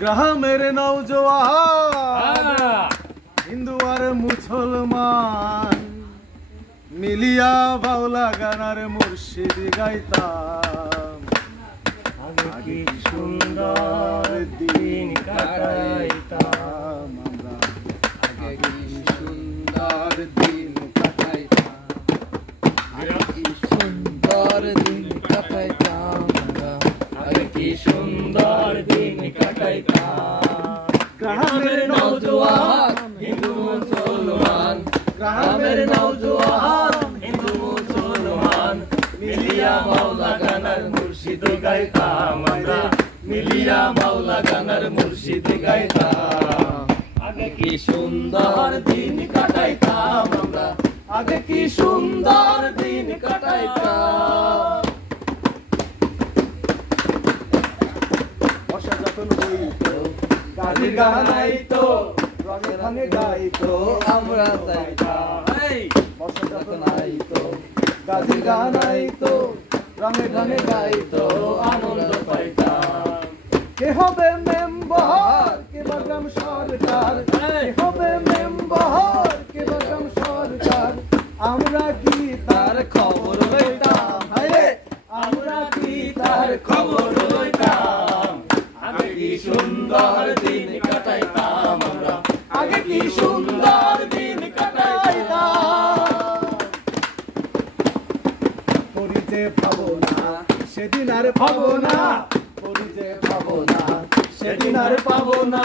গ্রামের নওজোয়ান হিন্দু আর মুসলমান মিলিয়া বাউলা গানার মুর্শিদ গাইতাম। আগে কি সুন্দর দিন কাটাইতাম আমরা, আগে কি সুন্দর দিন কাটাইতাম আগে কি সুন্দর দিন কাটাইতাম আগে কি সুন্দর দিন কাটাইতাম। গ্রামের নওজোয়ান হিন্দু মুসলমান গ্রামের নওজোয়ান হিন্দু মুসলমান মিলিয়া মাওলা গানার মুর্শিদ গাইতাম আমরা মিলিয়া মাওলা গানার মুর্শিদ গাইতাম। আগে কি সুন্দর দিন কাটাইতাম আমরা আগে কি সুন্দর দিন কাটাইতাম। বর্ষা যখন হইতো গানের গান আইতো রঙে রঙে গাইতো আমরা চাইতাম বর্ষা যখন আইতো গানের গান আইতো রঙে রঙে গাইতো আনন্দ পাইতাম। কে হবে মেম্বার কে বা গ্রাম সরকার কে হবে মেম্বার কে বা গ্রাম সরকার আমরা কি তার খবর লইতাম। হায়রে আমরা কি তার খবর লইতাম আগে কি সুন্দর দিন কাটাইতাম আমরা আগে কি সুন্দর দিন কাটাইতাম। করি যে ভাবনা সেদিন আর পাবো না করি যে ভাবনা সেদিন আর পাবো না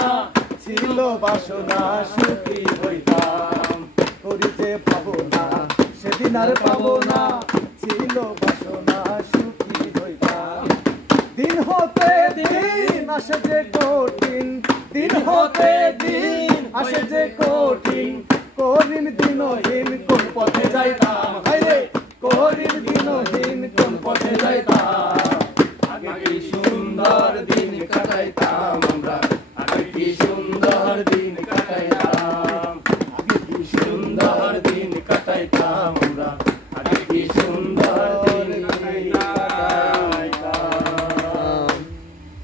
ছিল বাসনা সুখী হইতাম। করি যে ভাবনা সেদিন আর পাবো না ছিল বাসনা সুখী হইতাম। দিন হতে দিন আসে যে কঠিন দিন হতে দিন আসে যে কঠিন করিম দিনহীন কোন পথে যাইতাম। হায়রে করিম দিনহীন কোন পথে যাইতাম। আগে কি সুন্দর দিন কাটাইতাম আমরা আগে কি সুন্দর দিন কাটাইতাম আগে কি সুন্দর দিন কাটাইতাম।